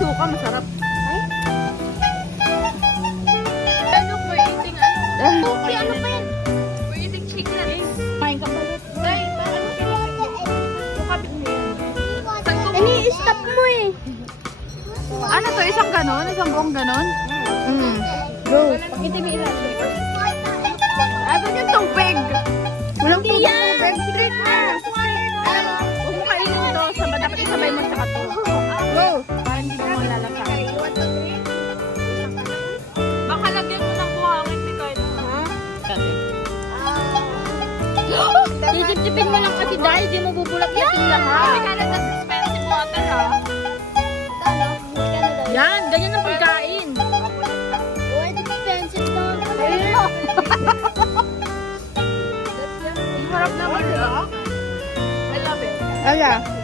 suka, masarap. Ano, we're eating ano? Okay, Ano pa yan? We're eating chicken. Kain ka ba? Dahil, ano Ini-stop mo eh. Ano to? Isang ganon? Isang buong ganon? Go. Pakitibig natin. Ano yung tubig? Walang tubig. Straight na. Huwag mo kainin to. Dapat isabay mo sa to. Go. Para hindi mo malalasahan. Baka lagyan mo ng buhangin si Kyle. Sisip-sipin mo lang kasi dahil di mo bubulak yung lahat. Kaya na expensive water ha. Yan, ganyan ang pagkain. What expensive water? Sarap naman. I love it. Ala.